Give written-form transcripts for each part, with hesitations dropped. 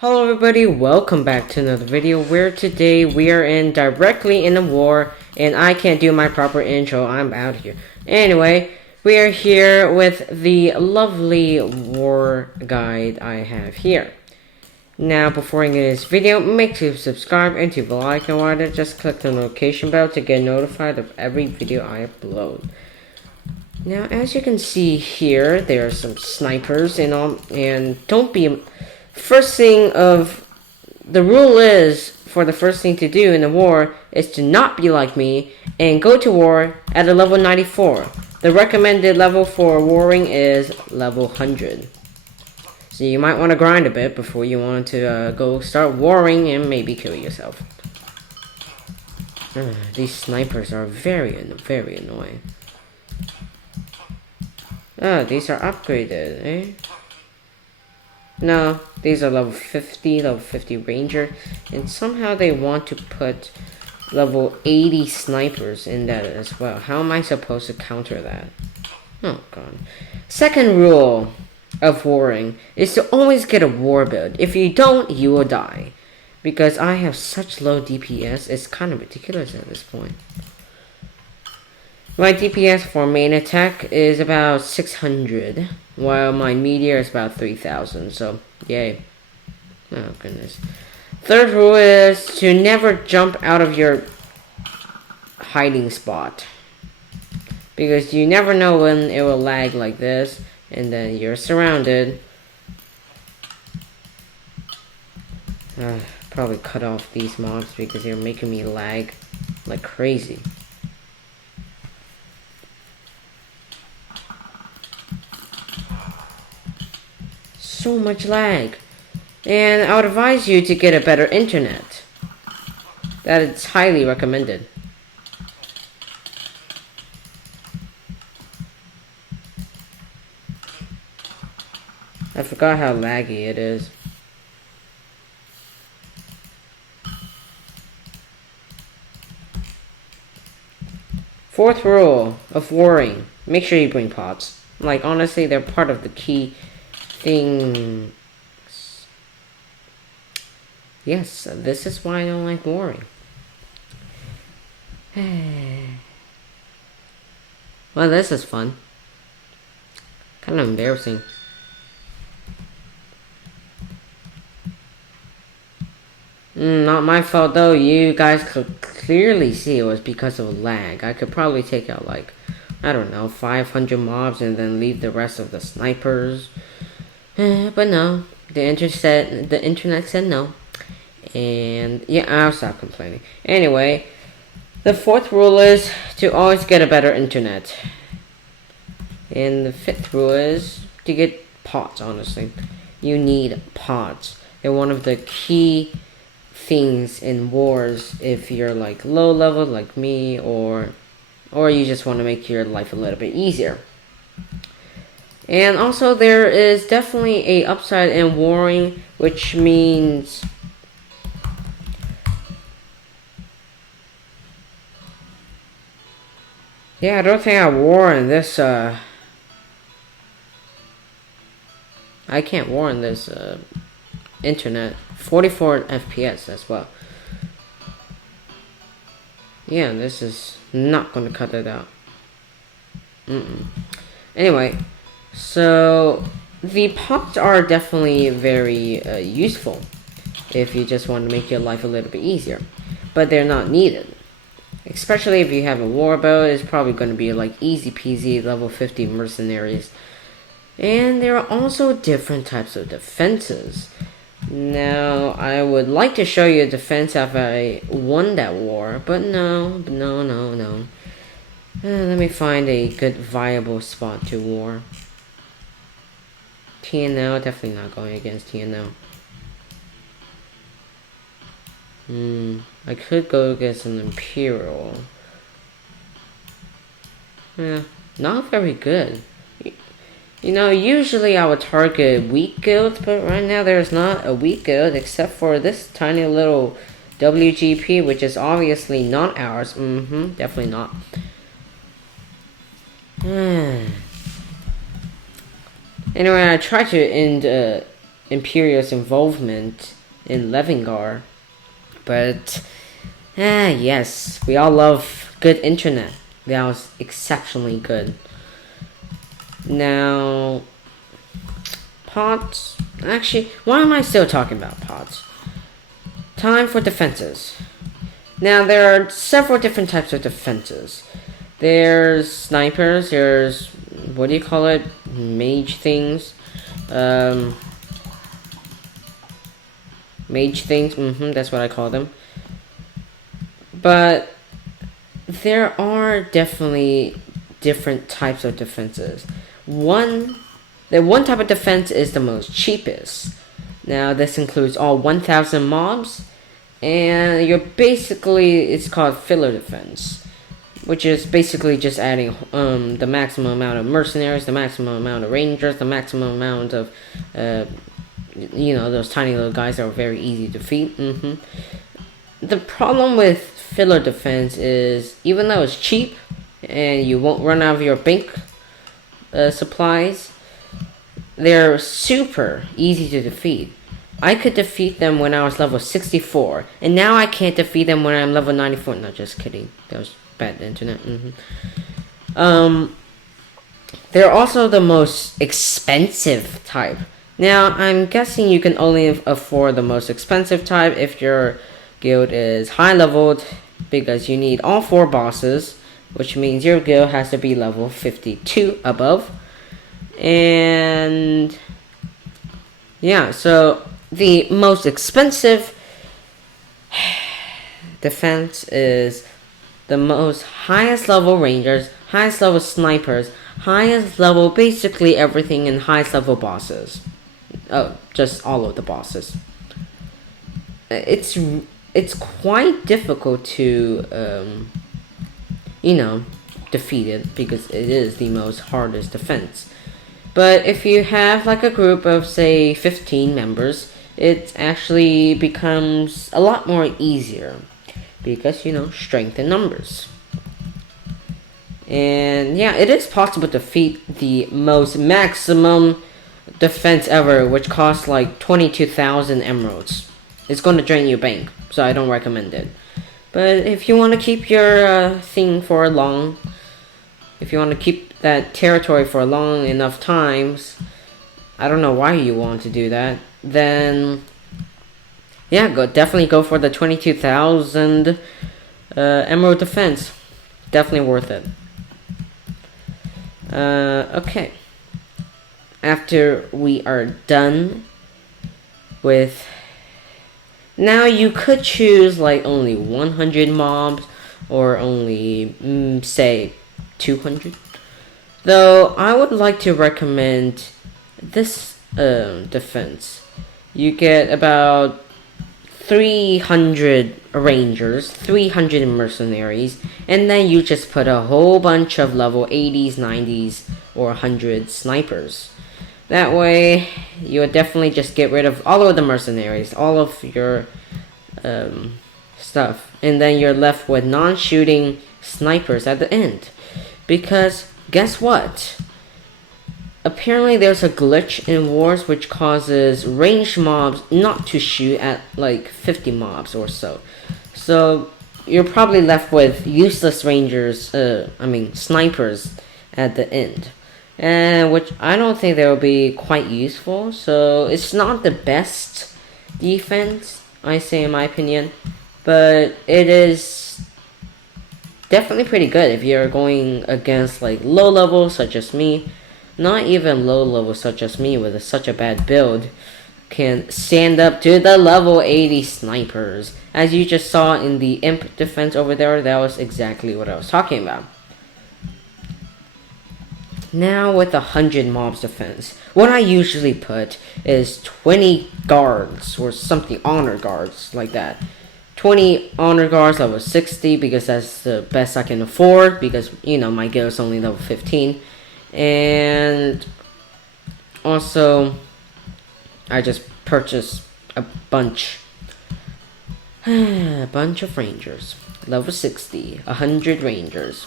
Hello everybody, welcome back to another video where today we are directly in a war and I can't do my proper intro, I'm out of here. Anyway, we are here with the lovely war guide I have here. Now before I get this video, make sure to subscribe and to the like and why just click the notification bell to get notified of every video I upload. Now as you can see here, there are some snipers and all, and don't be... First thing of the rule is for the first thing to do in the war is to not be like me and go to war at a level 94. The recommended level for warring is level 100. So you might want to grind a bit before you want to go start warring and maybe kill yourself. These snipers are very annoying. These are upgraded, eh? No, these are level 50 ranger, and somehow they want to put level 80 snipers in that as well. How am I supposed to counter that? Oh god. Second rule of warring is to always get a war build. If you don't, you will die. Because I have such low DPS, it's kind of ridiculous at this point. My DPS for main attack is about 600, while my meteor is about 3000, so yay. Oh goodness. Third rule is to never jump out of your hiding spot. Because you never know when it will lag like this, and then you're surrounded. Probably cut off these mobs because they're making me lag like crazy. So much lag, and I would advise you to get a better internet. That is highly recommended. I forgot how laggy it is. Fourth rule of warring: make sure you bring pots. Like honestly, they're part of the key things. Yes, this is why I don't like warring. Well, this is fun. Kind of embarrassing. Not my fault though. You guys could clearly see it was because of lag. I could probably take out like, I don't know, 500 mobs and then leave the rest of the snipers. But no, the internet said no, and yeah, I'll stop complaining. Anyway, the fourth rule is to always get a better internet, and the fifth rule is to get pots. Honestly, you need pots. They're one of the key things in wars if you're like low level like me, or you just want to make your life a little bit easier. And also there is definitely a upside in warring, which means yeah, I don't think I war in this I can't war in this internet. 44 FPS as well. Yeah, this is not gonna cut it out. Anyway, so the pots are definitely very useful if you just want to make your life a little bit easier, but they're not needed. Especially if you have a war bow, it's probably going to be like easy peasy level 50 mercenaries. And there are also different types of defenses. Now, I would like to show you a defense if I won that war, but no. Let me find a good viable spot to war. TNL, definitely not going against TNL. I could go against an Imperial. Yeah, not very good. You know, usually I would target weak guilds, but right now there's not a weak guild except for this tiny little WGP, which is obviously not ours. Definitely not. Anyway, I tried to end Imperial's involvement in Levengar. But yes, we all love good internet. That was exceptionally good. Now, pods. Actually, why am I still talking about pods? Time for defenses. Now, there are several different types of defenses. There's snipers, there's, what do you call it? Mage things. Mage things, that's what I call them. But there are definitely different types of defenses. One type of defense is the most cheapest. Now this includes all 1,000 mobs, and it's called filler defense, which is basically just adding the maximum amount of mercenaries, the maximum amount of rangers, the maximum amount of those tiny little guys that are very easy to defeat. The problem with filler defense is, even though it's cheap and you won't run out of your bank supplies, they're super easy to defeat. I could defeat them when I was level 64, and now I can't defeat them when I'm level 94. No, just kidding. That was bad internet. They're also the most expensive type. Now, I'm guessing you can only afford the most expensive type if your guild is high leveled, because you need all 4 bosses, which means your guild has to be level 52 above. And yeah, so the most expensive defense is the most highest level rangers, highest level snipers, highest level basically everything, and highest level bosses. Oh, just all of the bosses. It's quite difficult to defeat it, because it is the most hardest defense. But if you have like a group of, say, 15 members, it actually becomes a lot more easier, because strength in numbers. And yeah, it is possible to defeat the most maximum defense ever, which costs like 22,000 emeralds. It's going to drain your bank, so I don't recommend it. But if you want to keep your thing for long, if you want to keep that territory for long enough times, I don't know why you want to do that, then yeah, definitely go for the 22,000 emerald defense. Definitely worth it. Okay. After we are done with, now you could choose like only 100 mobs or only say 200. Though I would like to recommend this defense. You get about 300 rangers, 300 mercenaries, and then you just put a whole bunch of level 80s, 90s, or 100 snipers. That way, you'll definitely just get rid of all of the mercenaries, all of your stuff, and then you're left with non-shooting snipers at the end. Because, guess what? Apparently there's a glitch in wars which causes ranged mobs not to shoot at like 50 mobs or so. So you're probably left with useless rangers, snipers at the end. And which I don't think they will be quite useful. So it's not the best defense, I say, in my opinion. But it is definitely pretty good if you're going against like low levels such as me. Not even low levels such as me with such a bad build can stand up to the level 80 snipers. As you just saw in the imp defense over there, that was exactly what I was talking about. Now with the 100 mobs defense, what I usually put is 20 guards or something, honor guards like that. 20 honor guards level 60 because that's the best I can afford, because my guild is only level 15. And also I just purchased a bunch of rangers, level 60, 100 rangers.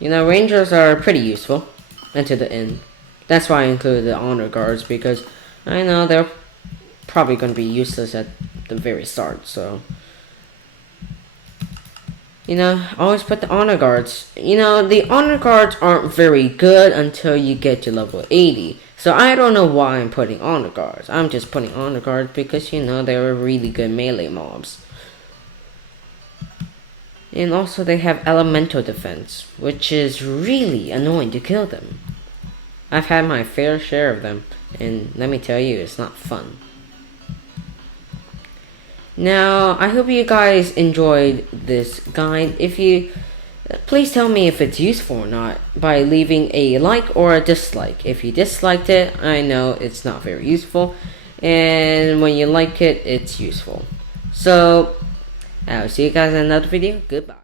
Rangers are pretty useful until the end. That's why I included the honor guards, because I know they're probably going to be useless at the very start, so you know, always put the honor guards. You know, the honor guards aren't very good until you get to level 80. So I don't know why I'm putting honor guards. I'm just putting honor guards because, you know, they're really good melee mobs. And also they have elemental defense, which is really annoying to kill them. I've had my fair share of them, and let me tell you, it's not fun. Now, I hope you guys enjoyed this guide. If you, please tell me if it's useful or not by leaving a like or a dislike. If you disliked it, I know it's not very useful, and when you like it, it's useful. So, I'll see you guys in another video. Goodbye.